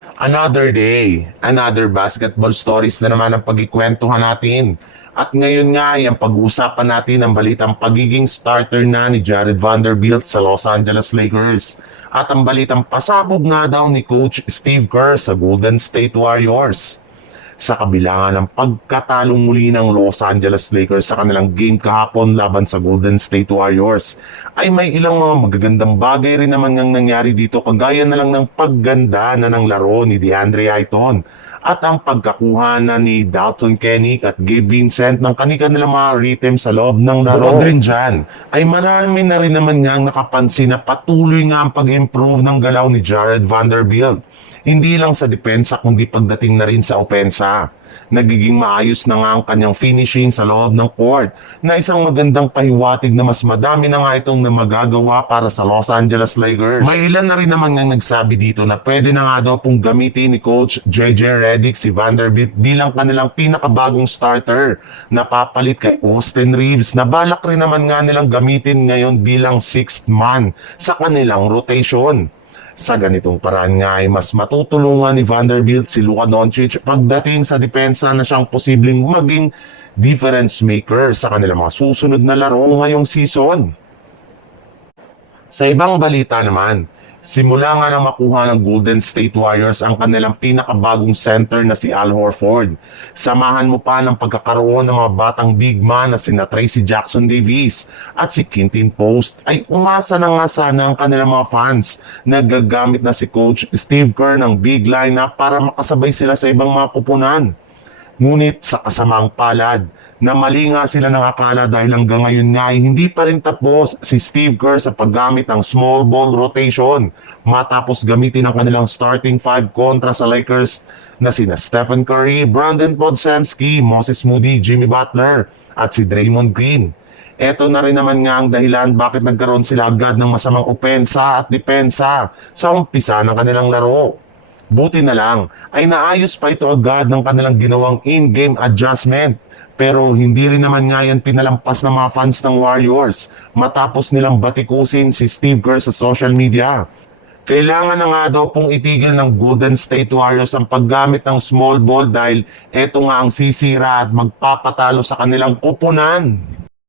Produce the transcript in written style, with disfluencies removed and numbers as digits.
Another day, another basketball stories na naman ang pagkikwentuhan natin. At ngayon nga ay ang pag-uusapan natin ang balitang pagiging starter na ni Jared Vanderbilt sa Los Angeles Lakers. At ang balitang pasabog nga daw ni Coach Steve Kerr sa Golden State Warriors. Sa kabila nga ng pagkatalong muli ng Los Angeles Lakers sa kanilang game kahapon laban sa Golden State Warriors, ay may ilang mga magagandang bagay rin naman ngang nangyari dito, kagaya na lang ng pagganda na ng laro ni DeAndre Ayton at ang pagkakuha na ni Dalton Kenick at Gabe Vincent ng kanilang mga rhythm sa loob ng laro. Bukod rin dyan, ay marami na rin naman ngang nakapansin na patuloy nga ang pag-improve ng galaw ni Jared Vanderbilt. Hindi lang sa depensa kundi pagdating na rin sa opensa. Nagiging maayos na nga ang kanyang finishing sa loob ng court na isang magandang pahiwatig na mas madami na nga itong na magagawa para sa Los Angeles Lakers. May ilan na rin naman nga nagsabi dito na pwede na nga daw pong gamitin ni Coach JJ Redick si Vanderbilt bilang kanilang pinakabagong starter na papalit kay Austin Reeves na balak rin naman nga nilang gamitin ngayon bilang 6th man sa kanilang rotation. Sa ganitong paraan nga ay mas matutulungan ni Vanderbilt si Luka Doncic pagdating sa depensa na siyang posibleng maging difference maker sa kanilang mga susunod na laro ngayong season. Sa ibang balita naman, simula nga na makuha ng Golden State Warriors ang kanilang pinakabagong center na si Al Horford. Samahan mo pa ng pagkakaroon ng mga batang big man na sina Tracy Jackson Davis at si Quinton Post, ay umasa na nga sana ang kanilang mga fans na gagamit na si Coach Steve Kerr ng big lineup para makasabay sila sa ibang mga kupunan. Ngunit sa kasamang palad, na mali nga sila ng akala dahil hanggang ngayon nga ay hindi pa rin tapos si Steve Kerr sa paggamit ng small ball rotation matapos gamitin ang kanilang starting five kontra sa Lakers na sina Stephen Curry, Brandon Podziemski, Moses Moody, Jimmy Butler at si Draymond Green. Ito na rin naman nga ang dahilan bakit nagkaroon sila agad ng masamang opensa at depensa sa umpisa ng kanilang laro. Buti na lang ay naayos pa ito agad ng kanilang ginawang in-game adjustment. Pero hindi rin naman nga yan pinalampas ng mga fans ng Warriors matapos nilang batikusin si Steve Kerr sa social media. Kailangan na nga daw pong itigil ng Golden State Warriors ang paggamit ng small ball dahil eto nga ang sisira at magpapatalo sa kanilang kupunan.